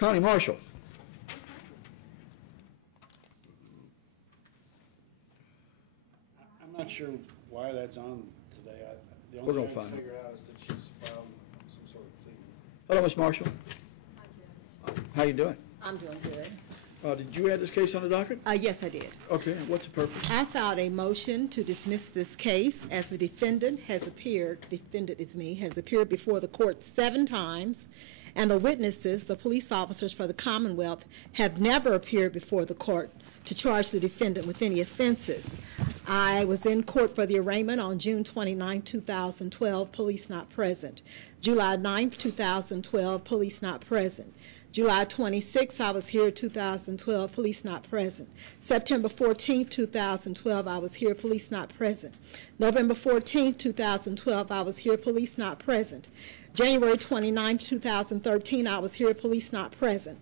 Connie Marshall. I'm not sure why that's on today. The We're only gonna thing I find can figure out is that she's filed some sort of plea. Hello, Ms. Marshall. How you doing? I'm doing good. Did you add this case on the docket? Yes, I did. Okay, what's the purpose? I filed a motion to dismiss this case as the defendant has appeared, has appeared before the court 7 times, and the witnesses, the police officers for the Commonwealth, have never appeared before the court to charge the defendant with any offenses. I was in court for the arraignment on June 29, 2012, police not present. July 9, 2012, police not present. July 26, I was here, 2012, police not present. September 14, 2012, I was here, police not present. November 14, 2012, I was here, police not present. January 29, 2013, I was here, police not present.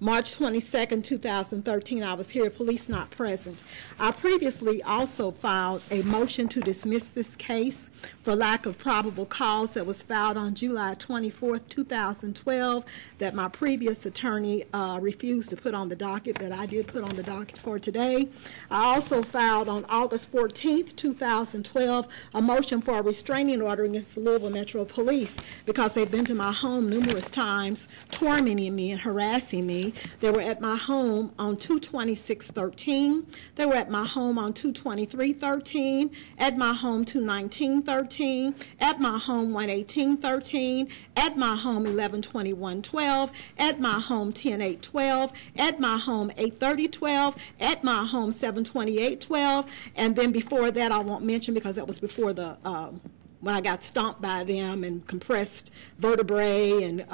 March 22, 2013, I was here, police not present. I previously also filed a motion to dismiss this case for lack of probable cause that was filed on July 24, 2012, that my previous attorney refused to put on the docket, but I did put on the docket for today. I also filed on August 14, 2012, a motion for a restraining order against the Louisville Metro Police because they've been to my home numerous times, tormenting me and harassing me. They were at my home on 2/26/13. They were at my home on 2/23/13, at my home 2/19/13, at my home 1/18/13, at my home 11/21/12, at my home 10/8/12, at my home 8/30/12, at my home 7/28/12, and then before that I won't mention because that was before the when I got stomped by them and compressed vertebrae and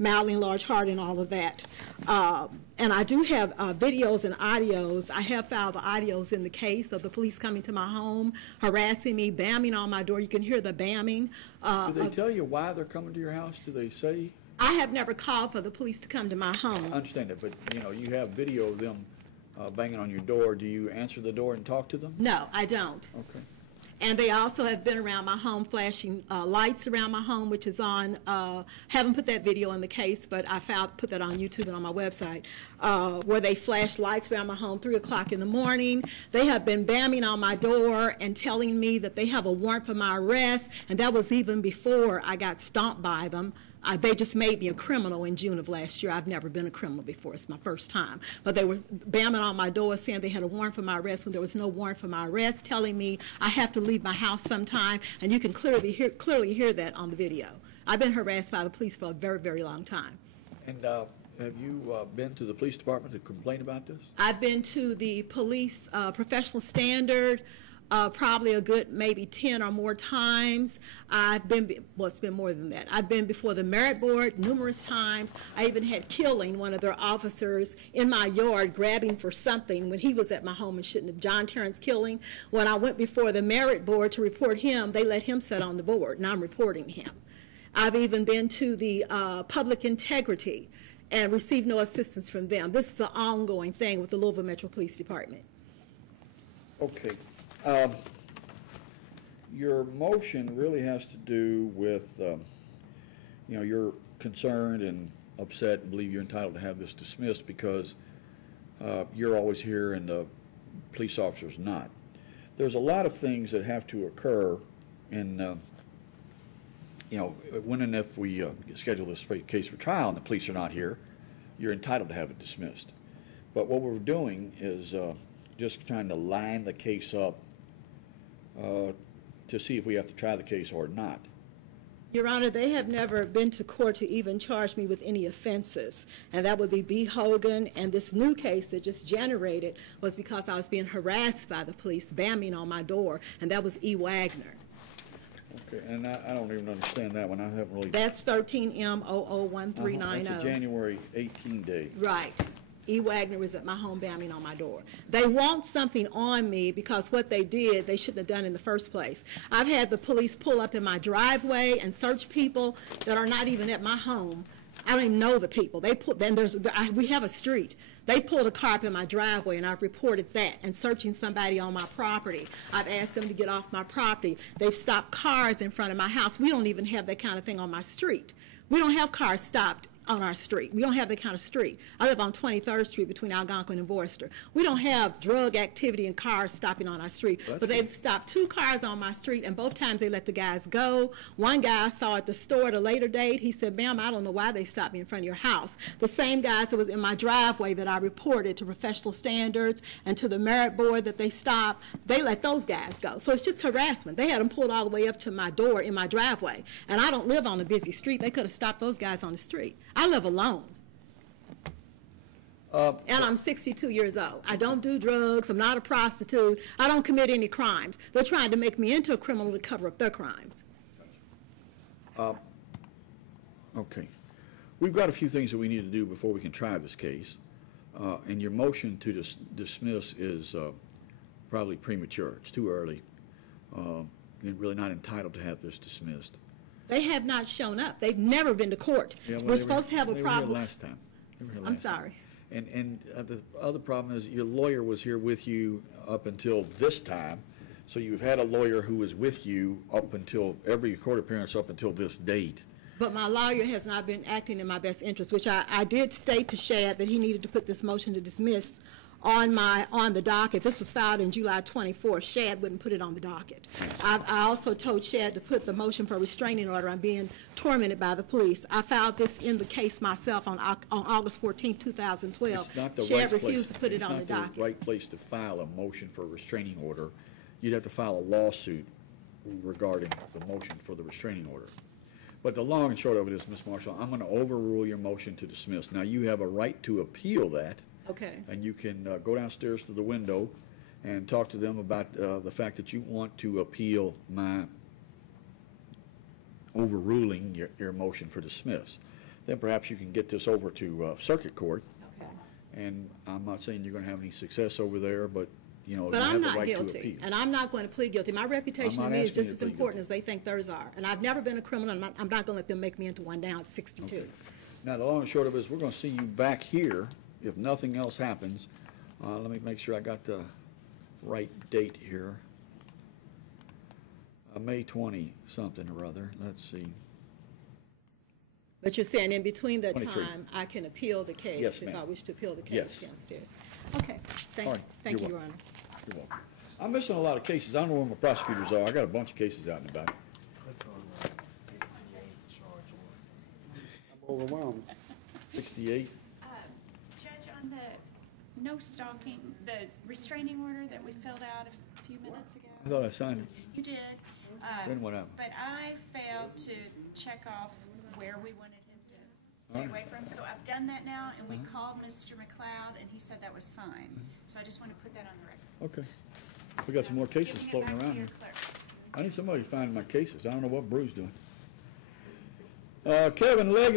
mildly enlarged heart and all of that. And I do have videos and audios. I have filed the audios in the case of the police coming to my home, harassing me, bamming on my door. You can hear the bamming. Do they tell you why they're coming to your house? Do they say? I have never called for the police to come to my home. I understand that, but you have video of them banging on your door. Do you answer the door and talk to them? No, I don't. Okay. And they also have been around my home, flashing lights around my home, which is on, haven't put that video in the case, but I put that on YouTube and on my website, where they flash lights around my home 3 o'clock in the morning. They have been bamming on my door and telling me that they have a warrant for my arrest, and that was even before I got stomped by them. They just made me a criminal in June of last year. I've never been a criminal before. It's my first time. But they were bamming on my door saying they had a warrant for my arrest when there was no warrant for my arrest, telling me I have to leave my house sometime, and you can clearly hear that on the video. I've been harassed by the police for a very, very long time. And have you been to the police department to complain about this? I've been to the police professional standard probably a good maybe 10 or more times. I've been, well, it's been more than that. I've been before the merit board numerous times. I even had Killing, one of their officers, in my yard grabbing for something when he was at my home and shouldn't have. John Terrence Killing. When I went before the merit board to report him, they let him sit on the board, and I'm reporting him. I've even been to the public integrity and received no assistance from them. This is an ongoing thing with the Louisville Metro Police Department. Okay. Your motion really has to do with, you're concerned and upset and believe you're entitled to have this dismissed because you're always here and the police officer's not. There's a lot of things that have to occur in, when and if we schedule this case for trial and the police are not here, you're entitled to have it dismissed. But what we're doing is just trying to line the case up to see if we have to try the case or not. Your Honor, they have never been to court to even charge me with any offenses, and that would be B. Hogan, and this new case that just generated was because I was being harassed by the police, bamming on my door, and that was E. Wagner. Okay, and I don't even understand that one. I haven't really... That's 13M001390. That's a January 18 day. Right. E. Wagner was at my home bamming on my door. They want something on me because what they did, they shouldn't have done in the first place. I've had the police pull up in my driveway and search people that are not even at my home. I don't even know the people. They put, then we have a street. They pulled a car up in my driveway, and I've reported that, and searching somebody on my property. I've asked them to get off my property. They've stopped cars in front of my house. We don't even have that kind of thing on my street. We don't have cars stopped on our street. We don't have that kind of street. I live on 23rd Street between Algonquin and Worcester. We don't have drug activity and cars stopping on our street. But they've stopped 2 cars on my street, and both times they let the guys go. One guy I saw at the store at a later date. He said, ma'am, I don't know why they stopped me in front of your house. The same guys that was in my driveway that I reported to professional standards and to the merit board that they stopped, they let those guys go. So it's just harassment. They had them pulled all the way up to my door in my driveway. And I don't live on a busy street. They could have stopped those guys on the street. I live alone. And I'm 62 years old. I don't do drugs. I'm not a prostitute. I don't commit any crimes. They're trying to make me into a criminal to cover up their crimes. Okay. We've got a few things that we need to do before we can try this case. And your motion to dismiss is probably premature. It's too early. You're really not entitled to have this dismissed. They have not shown up. They've never been to court. Yeah, well, we're supposed to have a problem. They were here last time. I'm sorry. And the other problem is your lawyer was here with you up until this time. So you've had a lawyer who was with you up until every court appearance up until this date. But my lawyer has not been acting in my best interest, which I did state to Shad that he needed to put this motion to dismiss on the docket. This was filed in July 24th. Shad wouldn't put it on the docket. I also told Shad to put the motion for restraining order. I'm being tormented by the police. I filed this in the case myself on August 14th, 2012. It's not the Shad right refused place. to put it on the It's not docket. the right place to file a motion for a restraining order. You'd have to file a lawsuit regarding the motion for the restraining order. But the long and short of it is, Ms. Marshall, I'm going to overrule your motion to dismiss. Now, you have a right to appeal that. Okay. And you can go downstairs to the window and talk to them about the fact that you want to appeal my overruling your motion for dismiss. Then perhaps you can get this over to circuit court. Okay. And I'm not saying you're going to have any success over there, but you know, But you I'm have the not right to guilty, appeal. and I'm not going to plead guilty. My reputation I'm to not me is asking just you as to plead important guilty. as they think theirs are. And I've never been a criminal, and I'm not going to let them make me into one now at 62. Okay. Now, the long and short of it is we're going to see you back here if nothing else happens. Let me make sure I got the right date here. May 20 something or other. Let's see. But you're saying in between that 23. time, I can appeal the case Yes, if ma'am. I wish to appeal the case Yes. downstairs. Okay, All right. thank you, You're Your Honor. You're welcome. I'm missing a lot of cases. I don't know where my prosecutors are. I got a bunch of cases out and about. I'm overwhelmed. 68. Judge, on the no stalking, the restraining order that we filled out a few minutes ago. I thought I signed it. You did. Then what happened? But I failed to check off where we wanted him to stay away from. So I've done that now, and we called Mr. McLeod, and he said that was fine. So I just want to put that on the record. Okay. We got some more cases Giving it floating back to around your here. clerk. I need somebody to find my cases. I don't know what Brew's doing. Kevin Leggett.